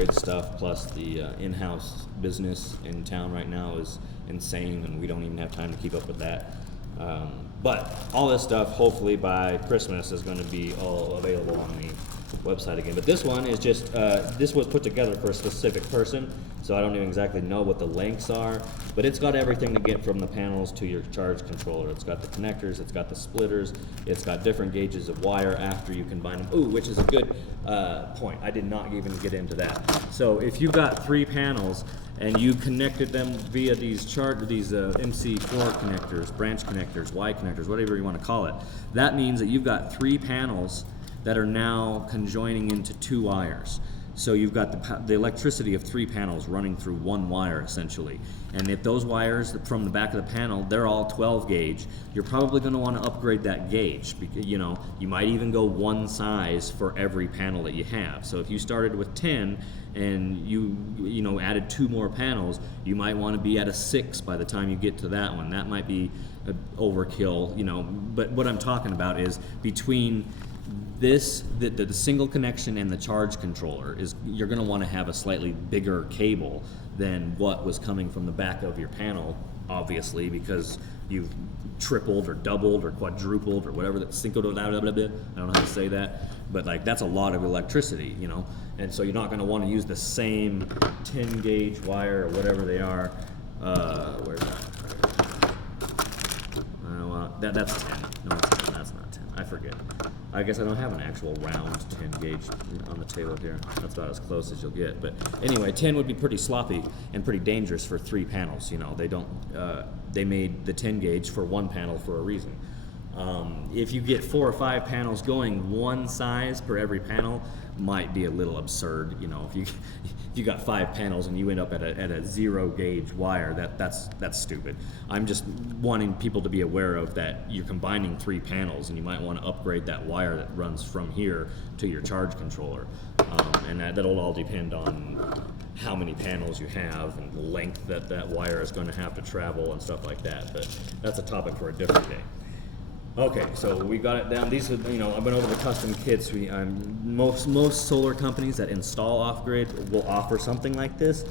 off-grid stuff, plus the in-house business in town right now is insane, and we don't even have time to keep up with that. But all this stuff, hopefully by Christmas, is going to be all available on the website again. But this one is just, this was put together for a specific person, so I don't even exactly know what the lengths are, but it's got everything to get from the panels to your charge controller. It's got the connectors, it's got the splitters, it's got different gauges of wire after you combine them. Ooh, which is a good point. I did not even get into that. So if you've got 3 panels and you connected them via these MC4 connectors, branch connectors, Y connectors, whatever you want to call it, that means that you've got 3 panels that are now conjoining into 2 wires. So you've got the electricity of 3 panels running through 1 wire essentially. And if those wires from the back of the panel, they're all 12 gauge, you're probably going to want to upgrade that gauge. Because, you know, you might even go 1 size for every panel that you have. So if you started with 10 and you added 2 more panels, you might want to be at a 6 by the time you get to that one. That might be overkill, you know. But what I'm talking about is between this, the single connection and the charge controller, is you're going to want to have a slightly bigger cable than what was coming from the back of your panel, obviously, because you've tripled or doubled or quadrupled or whatever that cinco de blah, blah, blah, blah. I don't know how to say that, but like that's a lot of electricity, you know, and so you're not going to want to use the same 10 gauge wire or whatever they are. Where's that? That's 10. No, that's not 10. I forget. I guess I don't have an actual round 10 gauge on the table here. That's about as close as you'll get. But anyway, 10 would be pretty sloppy and pretty dangerous for 3 panels. You know, they made the 10 gauge for 1 panel for a reason. If you get 4 or 5 panels going, 1 size per every panel might be a little absurd. You know, if you got 5 panels and you end up at a 0 gauge wire, that's stupid. I'm just wanting people to be aware of that you're combining 3 panels, and you might want to upgrade that wire that runs from here to your charge controller, and that'll all depend on how many panels you have and the length that wire is going to have to travel and stuff like that. But that's a topic for a different day. Okay, so we got it down. These are, you know, I've been over the custom kits. Most solar companies that install off-grid will offer something like this.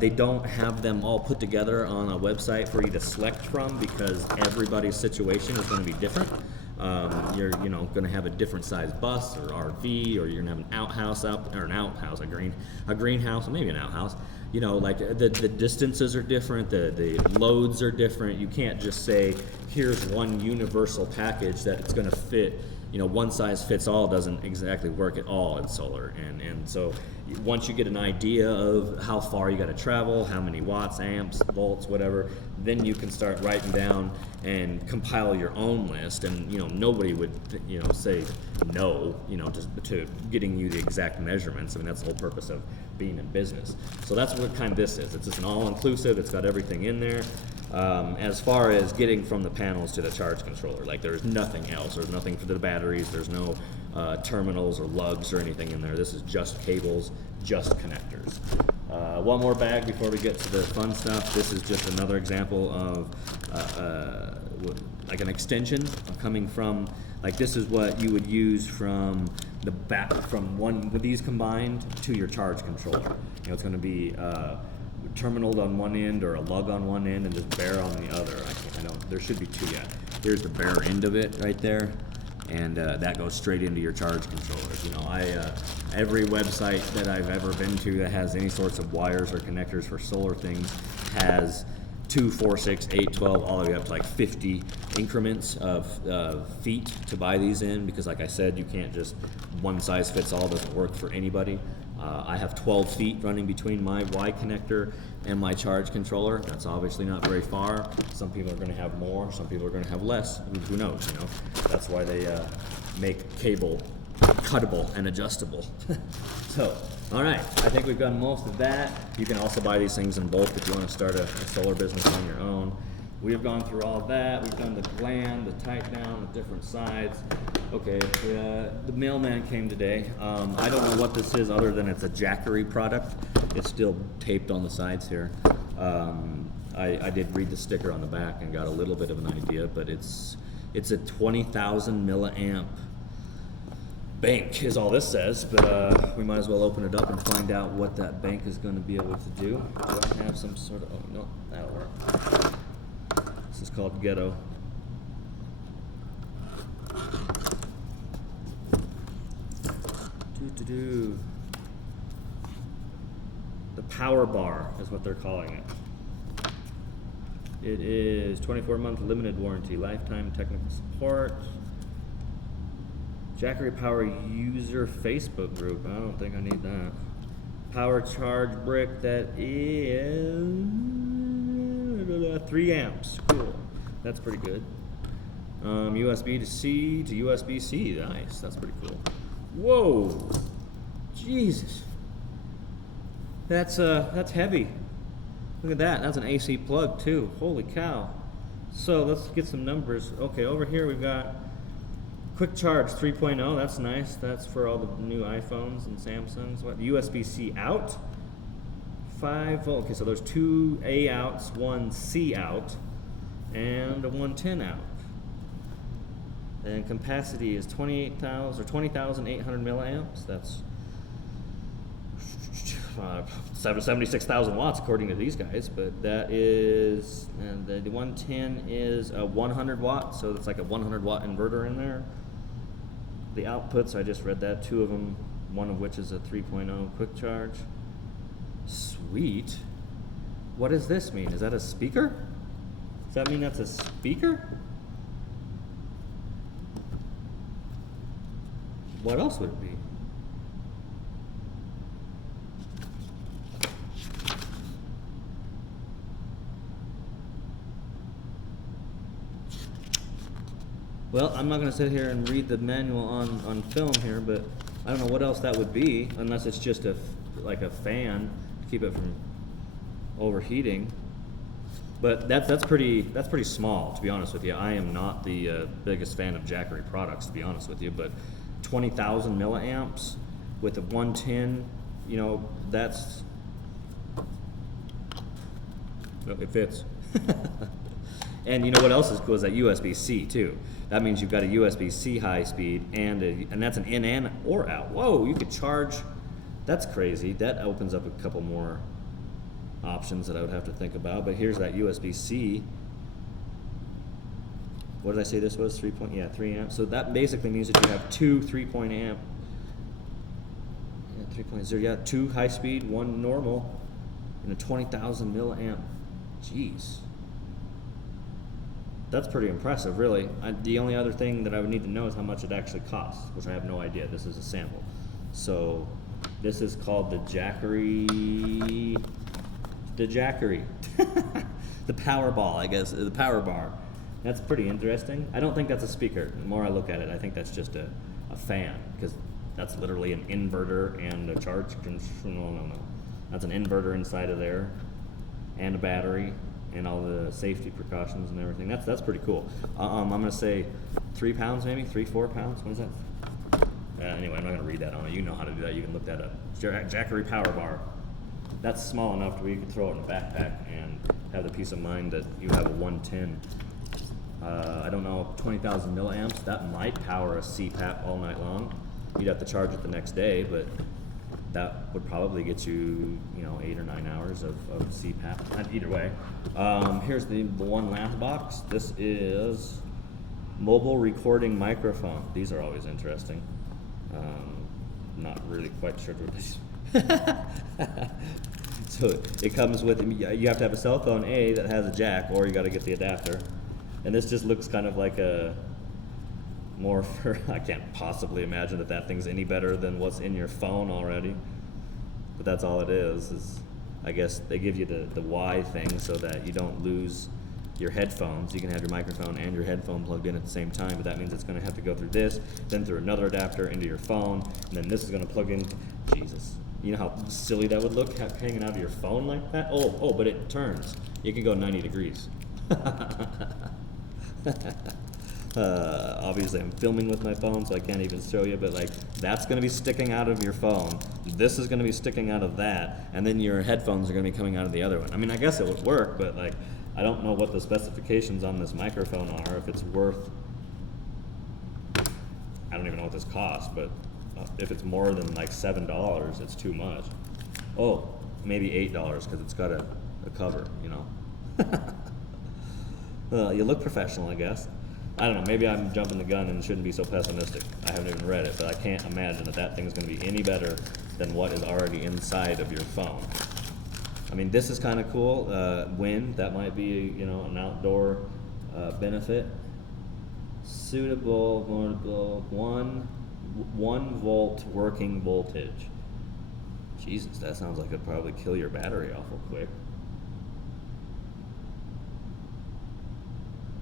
They don't have them all put together on a website for you to select from, because everybody's situation is going to be different. You're going to have a different size bus or RV, or you're going to have an outhouse a greenhouse, or maybe an outhouse. You know, like the distances are different, the loads are different. You can't just say, here's one universal package that it's going to fit. You know, one size fits all doesn't exactly work at all in solar. And so once you get an idea of how far you got to travel, how many watts, amps, volts, whatever, then you can start writing down and compile your own list. And, you know, nobody would, say no, to getting you the exact measurements. I mean, that's the whole purpose of being in business. So that's what kind of this is. It's just an all-inclusive. It's got everything in there. As far as getting from the panels to the charge controller, like there's nothing else. There's nothing for the batteries. There's no terminals or lugs or anything in there. This is just cables, just connectors. One more bag before we get to the fun stuff. This is just another example of like an extension coming from, like this is what you would use from the back, from one with these combined to your charge controller. You know, it's going to be terminaled on one end or a lug on one end and just bare on the other. I know there should be 2 yet. Here's the bare end of it right there, and that goes straight into your charge controllers. You know, every website that I've ever been to that has any sorts of wires or connectors for solar things has 2, 4, 6, 8, 12, all the way up to like 50 increments of feet to buy these in, because like I said, you can't just one size fits all. Doesn't work for anybody. I have 12 feet running between my Y connector and my charge controller. That's obviously not very far. Some people are going to have more. Some people are going to have less. Who knows? You know, that's why they make cable cuttable and adjustable. So, all right. I think we've done most of that. You can also buy these things in bulk if you want to start a solar business on your own. We have gone through all of that. We've done the gland, the tight down, the different sides. Okay, the mailman came today. I don't know what this is other than it's a Jackery product. It's still taped on the sides here. I did read the sticker on the back and got a little bit of an idea, but it's a 20,000 milliamp bank is all this says, but we might as well open it up and find out what that bank is going to be able to do. Do I have some sort of, oh no, that'll work. This is called Ghetto. Do. The Power Bar is what they're calling it. It is 24-month limited warranty, lifetime technical support. Jackery Power user Facebook group. I don't think I need that. Power charge brick that is 3 amps. Cool. That's pretty good. USB to C to USB-C. Nice. That's pretty cool. Whoa. Jesus. That's heavy. Look at that. That's an AC plug too. Holy cow. So let's get some numbers. Okay, over here we've got Quick Charge 3.0. That's nice. That's for all the new iPhones and Samsungs. What? USB-C out. 5 volt. Okay, so there's 2 A outs, 1 C out, and a 110 out. And capacity is 28,000 or 20,800 milliamps. That's 76,000 watts according to these guys, but that is, and the 110 is a 100 watt, so it's like a 100 watt inverter in there. The outputs, I just read that, 2 of them, one of which is a 3.0 quick charge. Sweet. What does this mean? Is that a speaker? Does that mean that's a speaker? What else would it be? Well, I'm not going to sit here and read the manual on film here, but I don't know what else that would be, unless it's just like a fan to keep it from overheating. But that's pretty small, to be honest with you. I am not the biggest fan of Jackery products, to be honest with you, but 20,000 milliamps with a 110, you know, that's, it fits. And you know what else is cool is that USB-C too. That means you've got a USB-C high speed and that's an in and or out. Whoa, you could charge. That's crazy. That opens up a couple more options that I would have to think about. But here's that USB-C. What did I say this was? 3 amps. So that basically means that you have 2 3.0 amp. Yeah, 3.0. Yeah, 2 high speed, 1 normal, and a 20,000 milliamp. Jeez. That's pretty impressive, really. The only other thing that I would need to know is how much it actually costs, which I have no idea. This is a sample. So this is called the Jackery. The Power Ball, I guess. The Power Bar. That's pretty interesting. I don't think that's a speaker. The more I look at it, I think that's just a fan, because that's literally an inverter and a charge control. No. That's an inverter inside of there, and a battery, and all the safety precautions and everything. That's pretty cool. I'm gonna say 3 pounds, maybe 3-4 pounds. What is that? Anyway, I'm not gonna read that on it. You know how to do that. You can look that up. Jackery Power Bar. That's small enough to where you can throw it in a backpack and have the peace of mind that you have a 110. I don't know, 20,000 milliamps. That might power a CPAP all night long. You'd have to charge it the next day, but that would probably get you, 8 or 9 hours of CPAP. Either way. Here's the one last box. This is mobile recording microphone. These are always interesting. Not really quite sure what this. So it comes with, you have to have a cell phone that has a jack, or you got to get the adapter. And this just looks kind of like a more for, I can't possibly imagine that thing's any better than what's in your phone already. But that's all it is I guess they give you the Y thing so that you don't lose your headphones. You can have your microphone and your headphone plugged in at the same time, but that means it's going to have to go through this, then through another adapter into your phone, and then this is going to plug in. Jesus. You know how silly that would look, hanging out of your phone like that? Oh, but it turns. You can go 90 degrees. Obviously I'm filming with my phone, so I can't even show you, but that's going to be sticking out of your phone, this is going to be sticking out of that, and then your headphones are going to be coming out of the other one. I mean, I guess it would work, but I don't know what the specifications on this microphone are, if it's worth I don't even know what this costs, but if it's more than like $7, it's too much. Oh, maybe $8 because it's got a cover, you know. You look professional, I guess. I don't know, maybe I'm jumping the gun and shouldn't be so pessimistic. I haven't even read it, but I can't imagine that thing's going to be any better than what is already inside of your phone. I mean, this is kind of cool. Wind, that might be, you know, an outdoor benefit. Suitable, 1 volt working voltage. Jesus, that sounds like it'd probably kill your battery awful quick.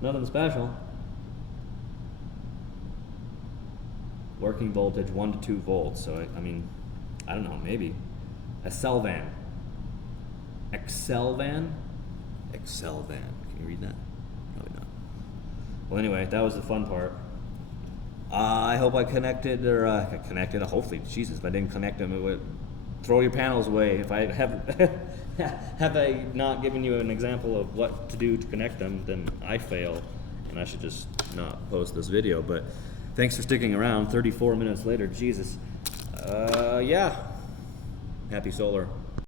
Nothing special. Working voltage 1 to 2 volts. So I mean, I don't know, maybe. Excelvan. Excelvan? Excelvan. Can you read that? Probably not. Well, anyway, that was the fun part. I hope I connected, hopefully, Jesus, if I didn't connect them, it would throw your panels away. If I have I not given you an example of what to do to connect them, then I fail, and I should just not post this video. But thanks for sticking around. 34 minutes later, Jesus. Yeah. Happy solar.